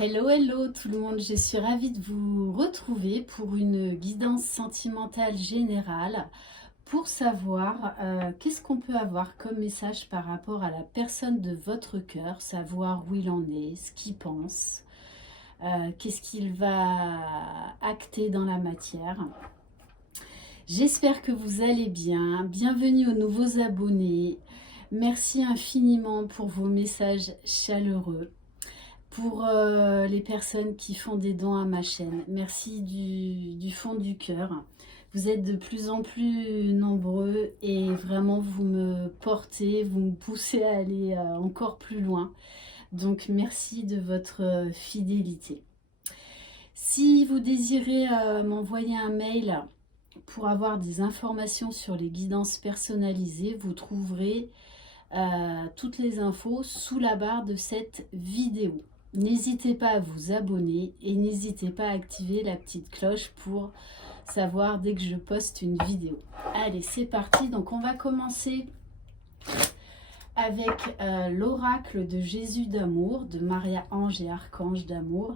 Hello, hello tout le monde, je suis ravie de vous retrouver pour une guidance sentimentale générale pour savoir qu'est-ce qu'on peut avoir comme message par rapport à la personne de votre cœur, savoir où il en est, ce qu'il pense, qu'est-ce qu'il va acter dans la matière. J'espère que vous allez bien, bienvenue aux nouveaux abonnés, merci infiniment pour vos messages chaleureux. Pour les personnes qui font des dons à ma chaîne, merci du fond du cœur. Vous êtes de plus en plus nombreux et vraiment vous me portez, vous me poussez à aller encore plus loin. Donc merci de votre fidélité. Si vous désirez m'envoyer un mail pour avoir des informations sur les guidances personnalisées, vous trouverez toutes les infos sous la barre de cette vidéo. N'hésitez pas à vous abonner et n'hésitez pas à activer la petite cloche pour savoir dès que je poste une vidéo. Allez, c'est parti. Donc, on va commencer avec l'oracle de Jésus d'amour, de Maria Ange et Archange d'amour,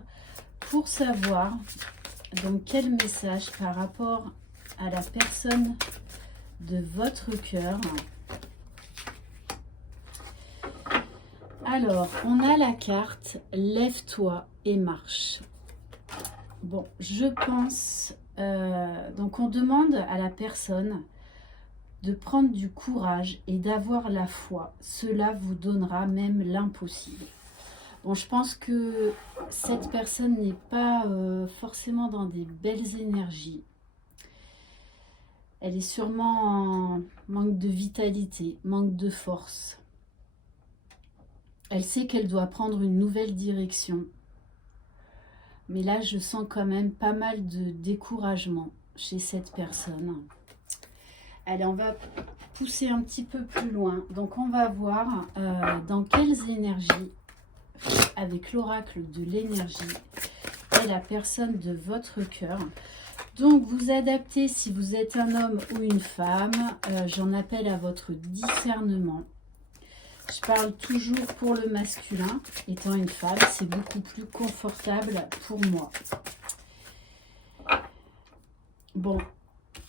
pour savoir donc quel message par rapport à la personne de votre cœur. Alors, on a la carte « Lève-toi et marche ». Bon, je pense... donc, on demande à la personne de prendre du courage et d'avoir la foi. Cela vous donnera même l'impossible. Bon, je pense que cette personne n'est pas forcément dans des belles énergies. Elle est sûrement en manque de vitalité, manque de force. Elle sait qu'elle doit prendre une nouvelle direction. Mais là, je sens quand même pas mal de découragement chez cette personne. Allez, on va pousser un petit peu plus loin. Donc, on va voir dans quelles énergies, avec l'oracle de l'énergie, est la personne de votre cœur. Donc, vous adaptez si vous êtes un homme ou une femme. J'en appelle à votre discernement. Je parle toujours pour le masculin. Étant une femme, c'est beaucoup plus confortable pour moi. Bon,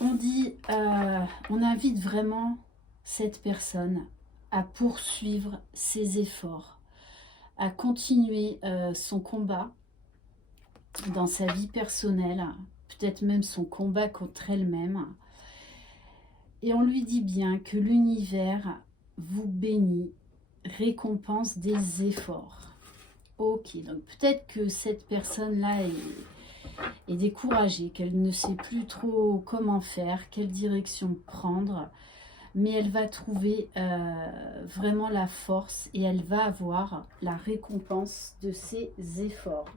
on dit, on invite vraiment cette personne à poursuivre ses efforts, à continuer son combat dans sa vie personnelle, peut-être même son combat contre elle-même. Et on lui dit bien que l'univers vous bénit, récompense des efforts. Ok, donc peut-être que cette personne-là est découragée, qu'elle ne sait plus trop comment faire, quelle direction prendre, mais elle va trouver vraiment la force et elle va avoir la récompense de ses efforts.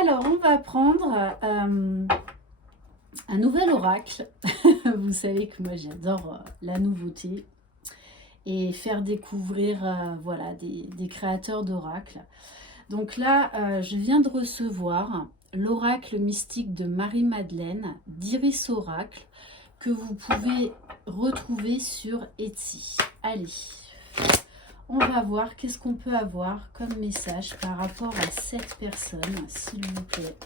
Alors, on va prendre un nouvel oracle. Vous savez que moi j'adore la nouveauté et faire découvrir voilà, des créateurs d'oracles. Donc là, je viens de recevoir l'oracle mystique de Marie-Madeleine, d'Iris Oracle, que vous pouvez retrouver sur Etsy. Allez, on va voir qu'est-ce qu'on peut avoir comme message par rapport à cette personne, s'il vous plaît.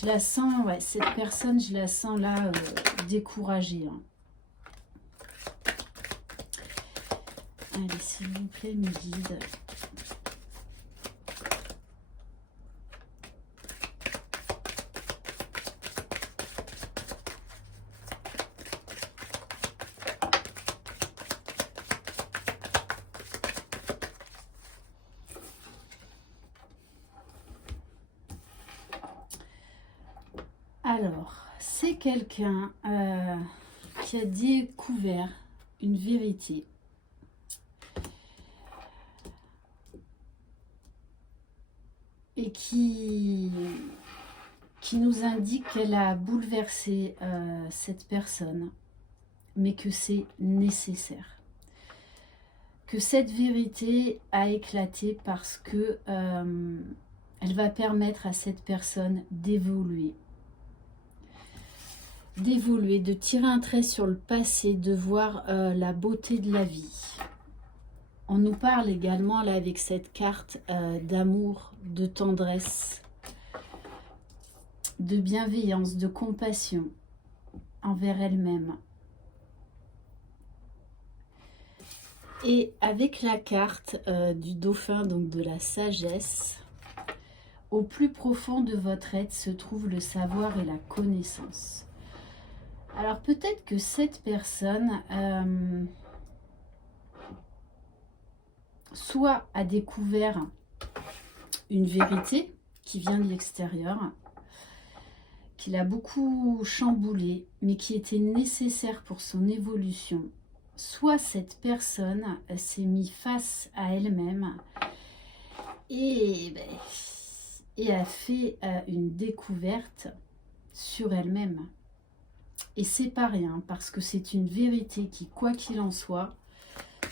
Je la sens, ouais, cette personne, je la sens là découragée. Hein. Allez, s'il vous plaît, me guide. Alors, c'est quelqu'un qui a découvert une vérité. Et qui nous indique qu'elle a bouleversé cette personne, mais que c'est nécessaire. Que cette vérité a éclaté parce que elle va permettre à cette personne d'évoluer. De tirer un trait sur le passé, de voir la beauté de la vie. On nous parle également là avec cette carte d'amour, de tendresse, de bienveillance, de compassion envers elle-même. Et avec la carte du dauphin, donc de la sagesse, au plus profond de votre être se trouve le savoir et la connaissance. Alors peut-être que cette personne soit a découvert une vérité qui vient de l'extérieur, qui l'a beaucoup chamboulé, mais qui était nécessaire pour son évolution. Soit cette personne s'est mise face à elle-même et a fait une découverte sur elle-même. Et c'est pas rien, parce que c'est une vérité qui, quoi qu'il en soit,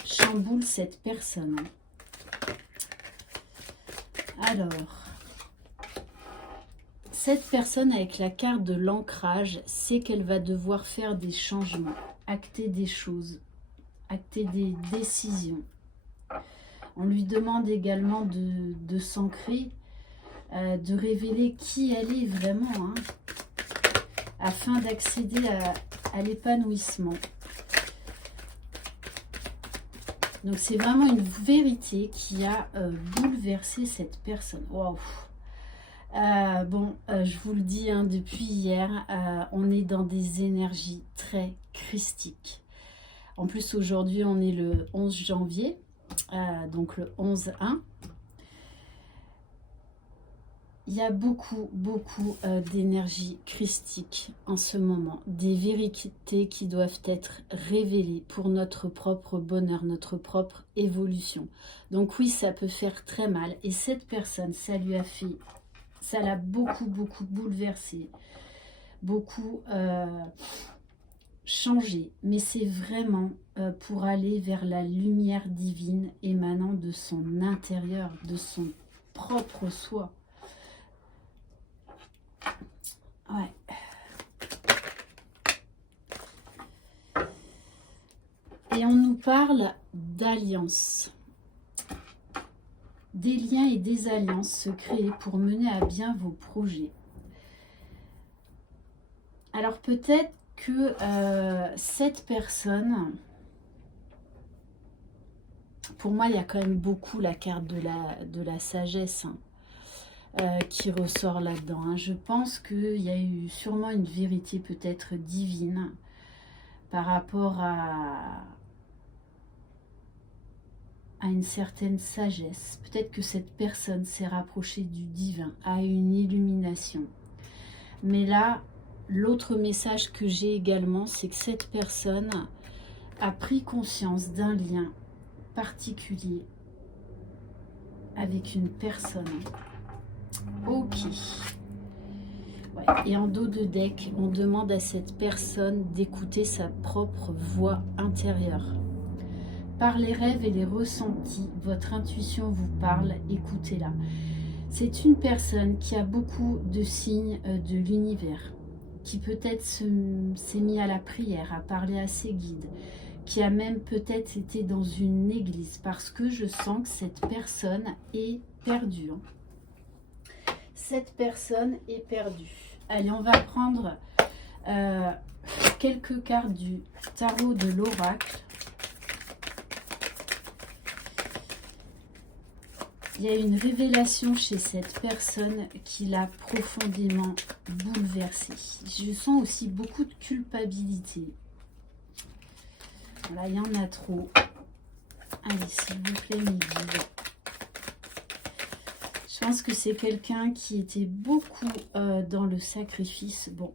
chamboule cette personne. Alors, cette personne avec la carte de l'ancrage sait qu'elle va devoir faire des changements, acter des choses, acter des décisions. On lui demande également de s'ancrer, de révéler qui elle est vraiment, hein, afin d'accéder à l'épanouissement. Donc c'est vraiment une vérité qui a bouleversé cette personne. Waouh! Je vous le dis hein, depuis hier, on est dans des énergies très christiques. En plus aujourd'hui on est le 11 janvier, donc le 11-1. Il y a beaucoup d'énergie christique en ce moment, des vérités qui doivent être révélées pour notre propre bonheur, notre propre évolution. Donc oui, ça peut faire très mal. Et cette personne, ça l'a beaucoup bouleversé, beaucoup changé. Mais c'est vraiment pour aller vers la lumière divine émanant de son intérieur, de son propre soi. Ouais. Et on nous parle d'alliances. Des liens et des alliances se créent pour mener à bien vos projets. Alors peut-être que cette personne, pour moi il y a quand même beaucoup la carte de la sagesse, hein, qui ressort là-dedans. Hein. Je pense qu'il y a eu sûrement une vérité peut-être divine par rapport à une certaine sagesse. Peut-être que cette personne s'est rapprochée du divin, a une illumination. Mais là, l'autre message que j'ai également, c'est que cette personne a pris conscience d'un lien particulier avec une personne. Ok. Ouais. Et en dos de deck, on demande à cette personne d'écouter sa propre voix intérieure. Par les rêves et les ressentis, votre intuition vous parle, écoutez-la. C'est une personne qui a beaucoup de signes de l'univers, qui peut-être s'est mis à la prière, à parler à ses guides, qui a même peut-être été dans une église, parce que je sens que cette personne est perdue. Cette personne est perdue. Allez, on va prendre quelques cartes du tarot de l'oracle. Il y a une révélation chez cette personne qui l'a profondément bouleversée. Je sens aussi beaucoup de culpabilité. Voilà, il y en a trop. Allez, s'il vous plaît, mes guides. Je pense que c'est quelqu'un qui était beaucoup dans le sacrifice. Bon,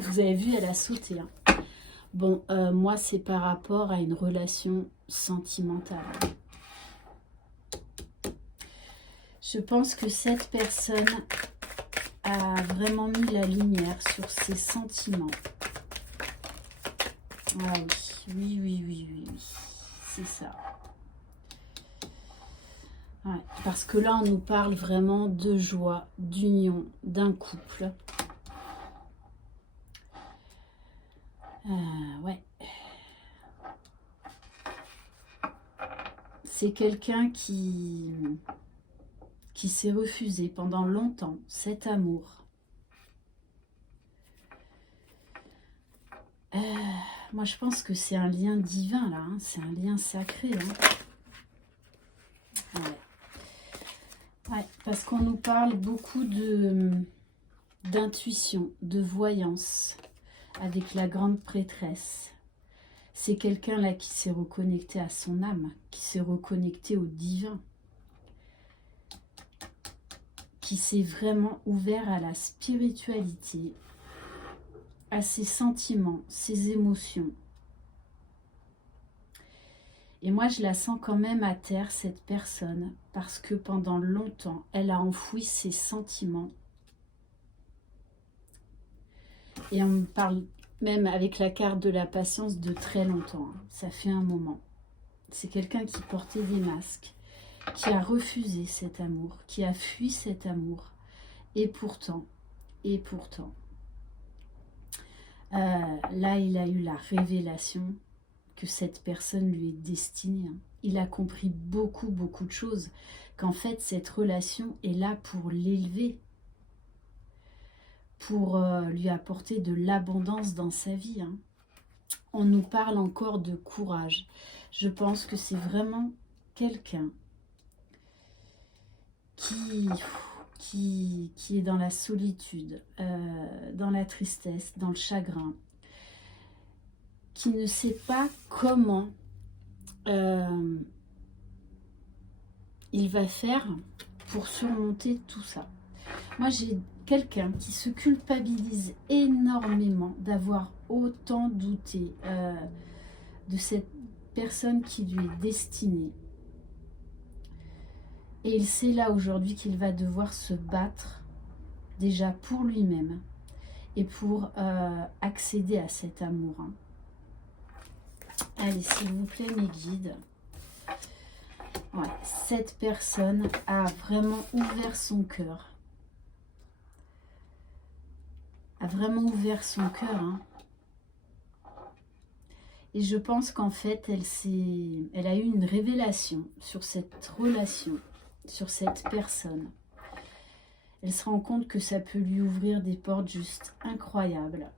vous avez vu, elle a sauté. Hein. Bon, moi, c'est par rapport à une relation sentimentale. Je pense que cette personne a vraiment mis la lumière sur ses sentiments. Ah oui, c'est ça. Ouais, parce que là, on nous parle vraiment de joie, d'union, d'un couple. C'est quelqu'un qui s'est refusé pendant longtemps cet amour. Moi, je pense que c'est un lien divin, là. Hein. C'est un lien sacré. Hein. Ouais. Ouais, parce qu'on nous parle beaucoup d'intuition, de voyance, avec la grande prêtresse. C'est quelqu'un là qui s'est reconnecté à son âme, qui s'est reconnecté au divin, qui s'est vraiment ouvert à la spiritualité, à ses sentiments, ses émotions. Et moi, je la sens quand même à terre, cette personne, parce que pendant longtemps, elle a enfoui ses sentiments. Et on me parle même avec la carte de la patience de très longtemps. Hein. Ça fait un moment. C'est quelqu'un qui portait des masques, qui a refusé cet amour, qui a fui cet amour. Et pourtant, là, il a eu la révélation que cette personne lui est destinée. Hein. Il a compris beaucoup de choses, qu'en fait, cette relation est là pour l'élever, pour lui apporter de l'abondance dans sa vie. Hein. On nous parle encore de courage. Je pense que c'est vraiment quelqu'un qui est dans la solitude, dans la tristesse, dans le chagrin, qui ne sait pas comment il va faire pour surmonter tout ça. Moi, j'ai quelqu'un qui se culpabilise énormément d'avoir autant douté de cette personne qui lui est destinée. Et il sait là aujourd'hui qu'il va devoir se battre déjà pour lui-même et pour accéder à cet amour. Hein. Allez, s'il vous plaît, mes guides. Ouais, cette personne a vraiment ouvert son cœur. A vraiment ouvert son cœur. Hein. Et je pense qu'en fait, elle a eu une révélation sur cette relation, sur cette personne. Elle se rend compte que ça peut lui ouvrir des portes juste incroyables.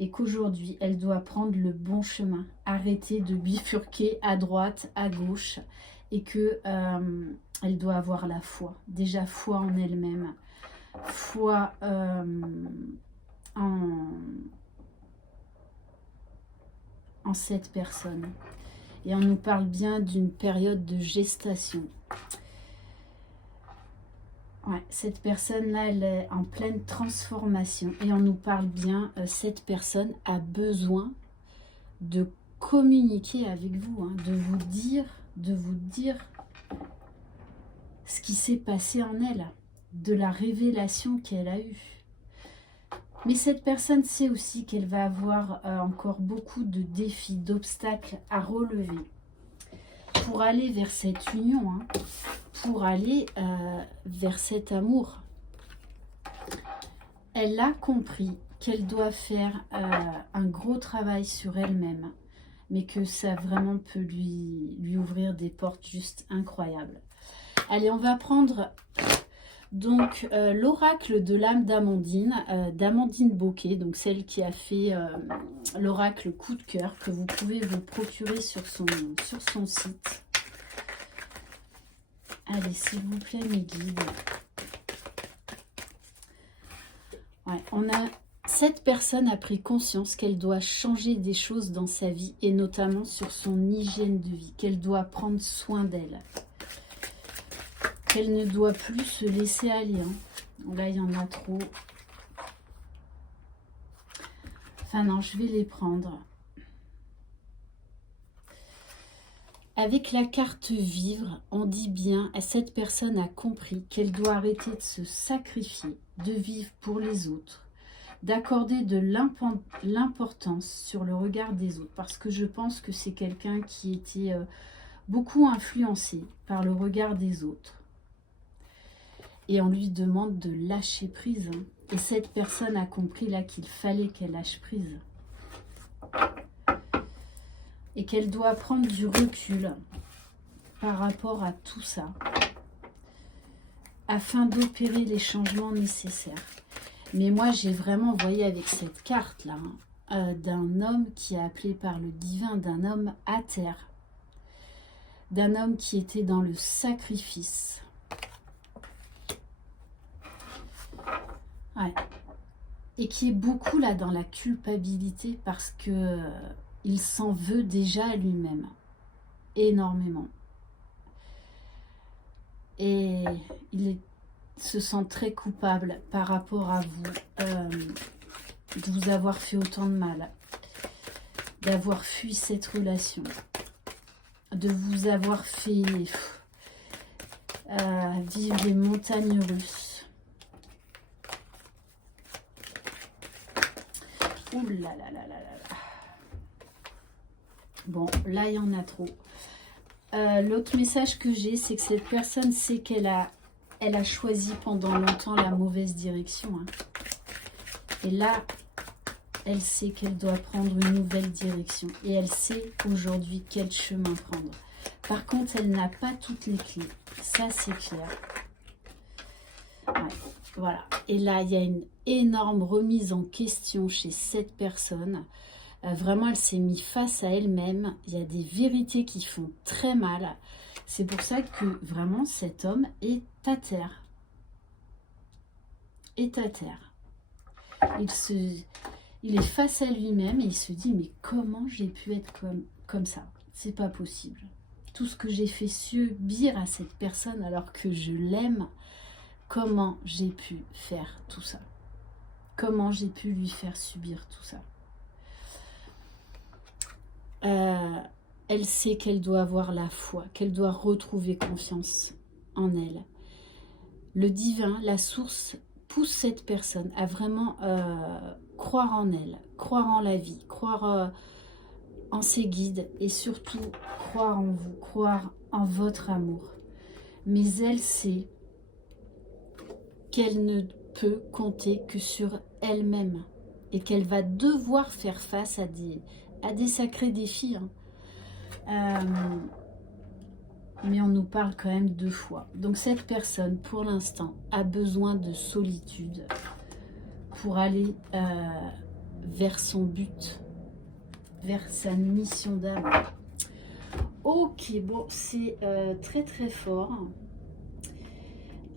Et qu'aujourd'hui, elle doit prendre le bon chemin, arrêter de bifurquer à droite, à gauche, et que elle doit avoir la foi. Déjà, foi en elle-même, foi en cette personne. Et on nous parle bien d'une période de gestation. Ouais, cette personne-là, elle est en pleine transformation. Et on nous parle bien, cette personne a besoin de communiquer avec vous, hein, de vous dire ce qui s'est passé en elle, de la révélation qu'elle a eue. Mais cette personne sait aussi qu'elle va avoir encore beaucoup de défis, d'obstacles à relever pour aller vers cette union, hein, pour aller vers cet amour. Elle a compris qu'elle doit faire un gros travail sur elle-même, mais que ça vraiment peut lui ouvrir des portes juste incroyables. Allez, on va prendre donc l'oracle de l'âme d'Amandine, d'Amandine Bocquet, donc celle qui a fait l'oracle coup de cœur, que vous pouvez vous procurer sur son site. Allez, s'il vous plaît, mes guides. Ouais, cette personne a pris conscience qu'elle doit changer des choses dans sa vie, et notamment sur son hygiène de vie, qu'elle doit prendre soin d'elle. Qu'elle ne doit plus se laisser aller. Hein. Là, il y en a trop. Enfin non, je vais les prendre. Avec la carte vivre, on dit bien, cette personne a compris qu'elle doit arrêter de se sacrifier, de vivre pour les autres, d'accorder de l'importance sur le regard des autres. Parce que je pense que c'est quelqu'un qui était beaucoup influencé par le regard des autres. Et on lui demande de lâcher prise. Hein. Et cette personne a compris là qu'il fallait qu'elle lâche prise. Et qu'elle doit prendre du recul. par rapport à tout ça, afin d'opérer les changements nécessaires. Mais moi, j'ai vraiment, vous voyez, avec cette carte-là, d'un homme qui est appelé par le divin, d'un homme à terre, d'un homme qui était dans le sacrifice. Ouais. Et qui est beaucoup là dans la culpabilité parce que il s'en veut déjà à lui-même. Énormément. Et se sent très coupable par rapport à vous, de vous avoir fait autant de mal, d'avoir fui cette relation, de vous avoir fait vivre des montagnes russes. Ouh là là là là là. Bon, là il y en a trop. L'autre message que j'ai, c'est que cette personne sait qu'elle a choisi pendant longtemps la mauvaise direction. Hein. Et là, elle sait qu'elle doit prendre une nouvelle direction. Et elle sait aujourd'hui quel chemin prendre. Par contre, elle n'a pas toutes les clés. Ça, c'est clair. Ouais, voilà. Et là, il y a une énorme remise en question chez cette personne. Vraiment, elle s'est mise face à elle-même. Il y a des vérités qui font très mal. C'est pour ça que vraiment, cet homme est à terre. Est à terre. Il est face à lui-même et il se dit, mais comment j'ai pu être comme ça? C'est pas possible. Tout ce que j'ai fait subir à cette personne alors que je l'aime, comment j'ai pu faire tout ça? Comment j'ai pu lui faire subir tout ça? Elle sait qu'elle doit avoir la foi, qu'elle doit retrouver confiance en elle. Le divin, la source, pousse cette personne à vraiment croire en elle, croire en la vie, croire en ses guides et surtout croire en vous, croire en votre amour. Mais elle sait qu'elle ne peut compter que sur elle-même et qu'elle va devoir faire face à des sacrés défis. Hein. Mais on nous parle quand même 2 fois. Donc cette personne, pour l'instant, a besoin de solitude pour aller vers son but, vers sa mission d'âme. Ok, bon, c'est très très fort.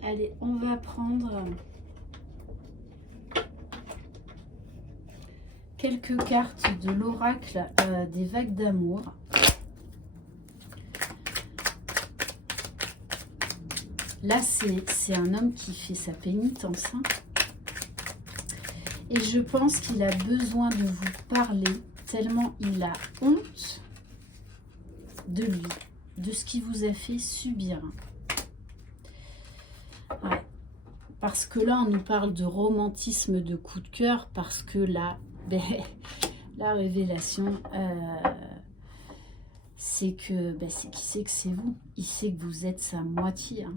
Allez, on va prendre quelques cartes de l'oracle des vagues d'amour. Là, c'est un homme qui fait sa pénitence. Hein. Et je pense qu'il a besoin de vous parler tellement il a honte de lui, de ce qu'il vous a fait subir. Ouais. Parce que là, on nous parle de romantisme, de coup de cœur, parce que là, ben, la révélation, c'est que ben, c'est qu'il sait que c'est vous. Il sait que vous êtes sa moitié. Hein.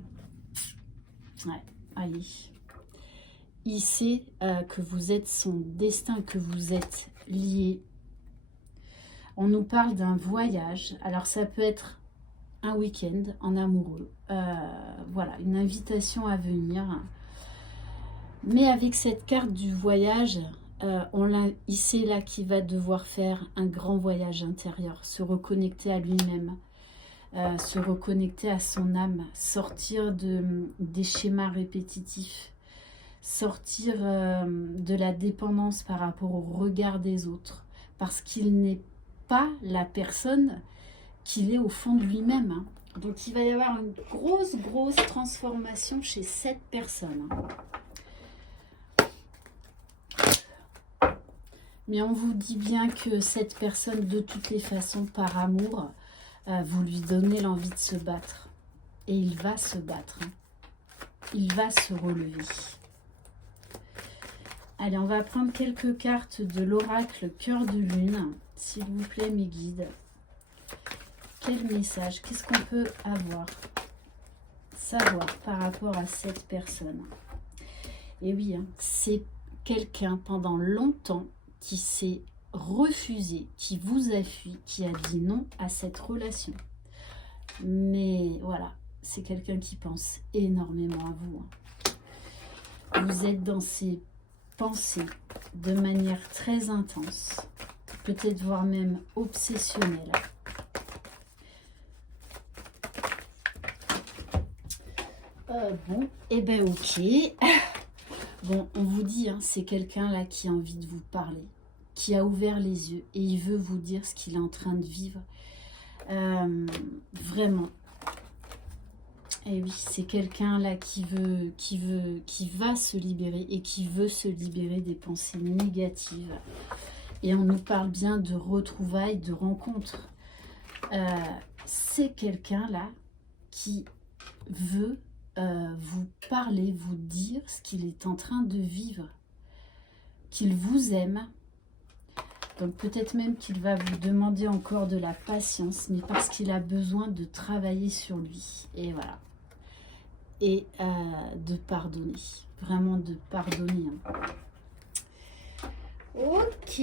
Ouais, allez. Il sait que vous êtes son destin, que vous êtes liés. On nous parle d'un voyage. Alors, ça peut être un week-end en amoureux. Voilà, une invitation à venir. Mais avec cette carte du voyage, il sait là qu'il va devoir faire un grand voyage intérieur, se reconnecter à lui-même. Se reconnecter à son âme, sortir des schémas répétitifs, sortir de la dépendance par rapport au regard des autres, parce qu'il n'est pas la personne qu'il est au fond de lui-même. Hein. Donc il va y avoir une grosse transformation chez cette personne. Mais on vous dit bien que cette personne, de toutes les façons, par amour, vous lui donnez l'envie de se battre. Et il va se battre. Hein. Il va se relever. Allez, on va prendre quelques cartes de l'oracle Cœur de Lune. S'il vous plaît, mes guides. Quel message? Qu'est-ce qu'on peut savoir par rapport à cette personne? Et oui, hein, c'est quelqu'un pendant longtemps qui s'est refusé, qui vous a fui, qui a dit non à cette relation. Mais voilà, c'est quelqu'un qui pense énormément à vous. Vous êtes dans ses pensées de manière très intense, peut-être voire même obsessionnelle. Bon, et ben ok. Bon, on vous dit, hein, c'est quelqu'un là qui a envie de vous parler, qui a ouvert les yeux et il veut vous dire ce qu'il est en train de vivre. Vraiment. Et oui, c'est quelqu'un là qui va se libérer et qui veut se libérer des pensées négatives. Et on nous parle bien de retrouvailles, de rencontres. C'est quelqu'un là qui veut vous parler, vous dire ce qu'il est en train de vivre, qu'il vous aime. Donc peut-être même qu'il va vous demander encore de la patience, mais parce qu'il a besoin de travailler sur lui. Et voilà. Et de pardonner. Vraiment de pardonner. Ok.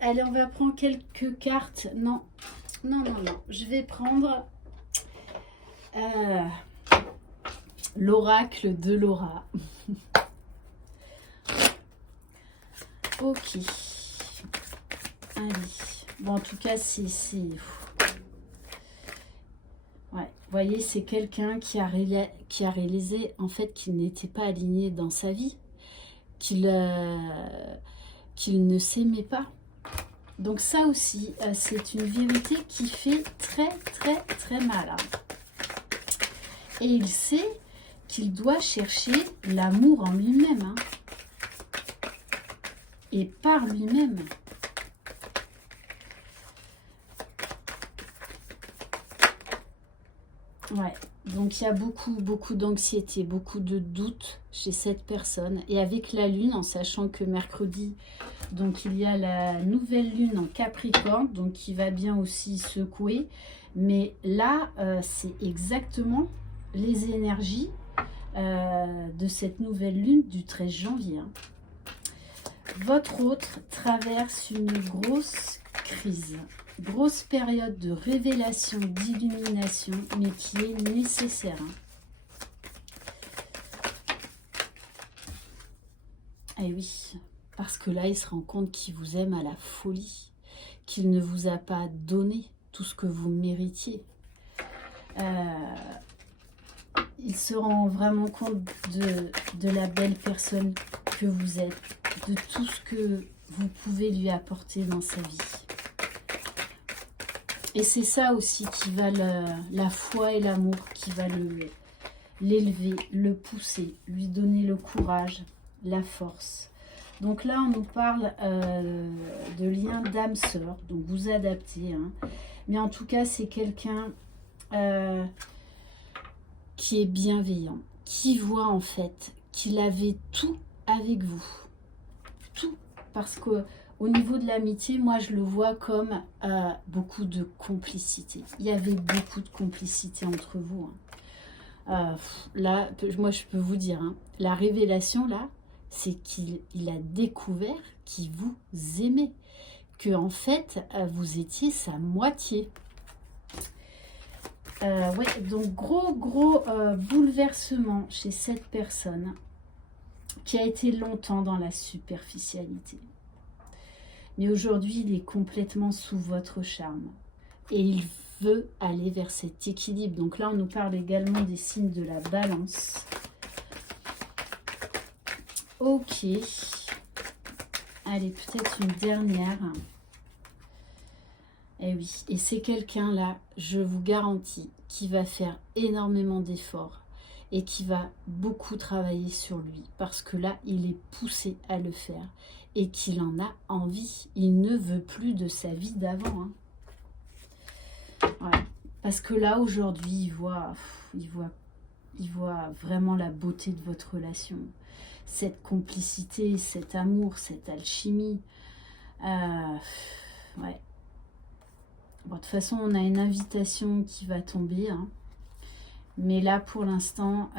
Allez, on va prendre quelques cartes. Non. Je vais prendre l'oracle de Laura. Ok. Allez. Bon, en tout cas, c'est... Ouais, vous voyez, c'est quelqu'un qui a réalisé en fait qu'il n'était pas aligné dans sa vie, qu'il ne s'aimait pas. Donc ça aussi, c'est une vérité qui fait très mal. Hein. Et il sait qu'il doit chercher l'amour en lui-même. Hein. Et par lui-même. Ouais, donc il y a beaucoup d'anxiété, beaucoup de doutes chez cette personne. Et avec la lune, en sachant que mercredi, donc il y a la nouvelle lune en Capricorne, donc qui va bien aussi secouer. Mais là, c'est exactement les énergies de cette nouvelle lune du 13 janvier. Hein. Votre autre traverse une grosse crise. Grosse période de révélation, d'illumination, mais qui est nécessaire. Eh oui, parce que là, il se rend compte qu'il vous aime à la folie, qu'il ne vous a pas donné tout ce que vous méritiez. Il se rend vraiment compte de la belle personne que vous êtes, de tout ce que vous pouvez lui apporter dans sa vie. Et c'est ça aussi qui va la foi et l'amour, qui va l'élever, le pousser, lui donner le courage, la force. Donc là, on nous parle de lien d'âme-sœur, donc vous adaptez. Hein. Mais en tout cas, c'est quelqu'un qui est bienveillant, qui voit en fait qu'il avait tout avec vous. Tout, parce que au niveau de l'amitié, moi, je le vois comme beaucoup de complicité. Il y avait beaucoup de complicité entre vous. Hein. Là, moi, je peux vous dire, hein, la révélation, là, c'est qu'il a découvert qu'il vous aimait. Que, en fait, vous étiez sa moitié. Ouais, donc, gros bouleversement chez cette personne qui a été longtemps dans la superficialité. Mais aujourd'hui, il est complètement sous votre charme. Et il veut aller vers cet équilibre. Donc là, on nous parle également des signes de la balance. Ok. Allez, peut-être une dernière. Eh oui, et c'est quelqu'un là, je vous garantis, qui va faire énormément d'efforts et qui va beaucoup travailler sur lui. Parce que là, il est poussé à le faire. Et qu'il en a envie. Il ne veut plus de sa vie d'avant. Hein. Ouais. Parce que là, aujourd'hui, il voit vraiment la beauté de votre relation. Cette complicité, cet amour, cette alchimie. Ouais. Bon, de toute façon, on a une invitation qui va tomber. Hein. Mais là, pour l'instant,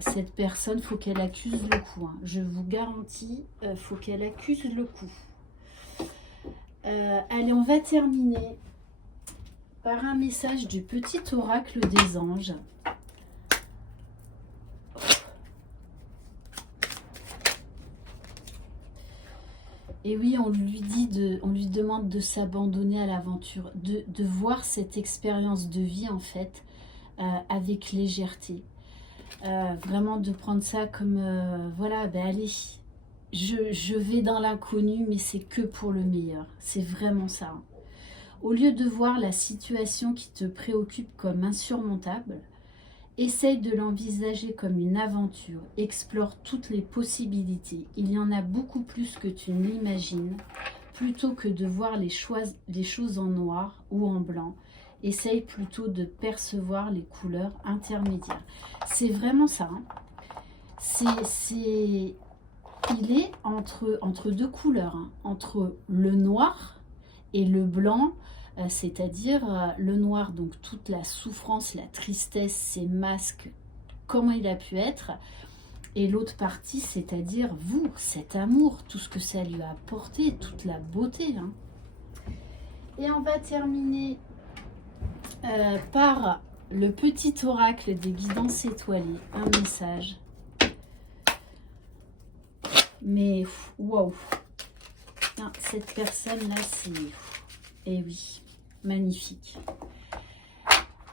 cette personne, il faut qu'elle accuse le coup. Hein. Je vous garantis, il faut qu'elle accuse le coup. Allez, on va terminer par un message du petit oracle des anges. Et oui, on lui demande de s'abandonner à l'aventure, de voir cette expérience de vie en fait avec légèreté. Vraiment de prendre ça comme, voilà, ben allez, je vais dans l'inconnu, mais c'est que pour le meilleur. C'est vraiment ça. Hein. Au lieu de voir la situation qui te préoccupe comme insurmontable, essaye de l'envisager comme une aventure, explore toutes les possibilités. Il y en a beaucoup plus que tu ne l'imagines. Plutôt que de voir les choses en noir ou en blanc, essaye plutôt de percevoir les couleurs intermédiaires. C'est vraiment ça. Hein. Il est entre deux couleurs, hein, entre le noir et le blanc, c'est-à-dire le noir, donc toute la souffrance, la tristesse, ces masques, comment il a pu être, et l'autre partie, c'est-à-dire vous, cet amour, tout ce que ça lui a apporté, toute la beauté. Hein. Et on va terminer par le petit oracle des guidances étoilées, un message. Mais waouh, cette personne-là, c'est... Eh oui, magnifique.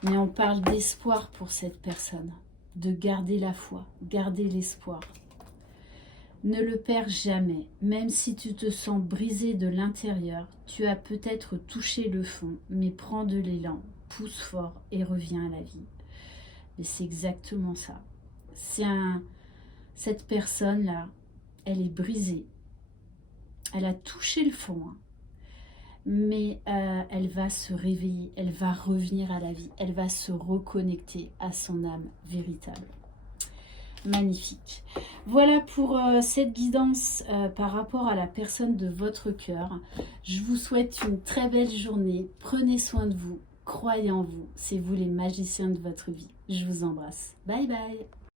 Mais on parle d'espoir pour cette personne, de garder la foi, garder l'espoir. Ne le perds jamais, même si tu te sens brisé de l'intérieur, tu as peut-être touché le fond, mais prends de l'élan, pousse fort et reviens à la vie. Et c'est exactement ça. Cette personne-là, elle est brisée. Elle a touché le fond, hein. Mais elle va se réveiller, elle va revenir à la vie, elle va se reconnecter à son âme véritable. Magnifique. Voilà pour cette guidance par rapport à la personne de votre cœur. Je vous souhaite une très belle journée. Prenez soin de vous, croyez en vous. C'est vous les magiciens de votre vie. Je vous embrasse. Bye bye.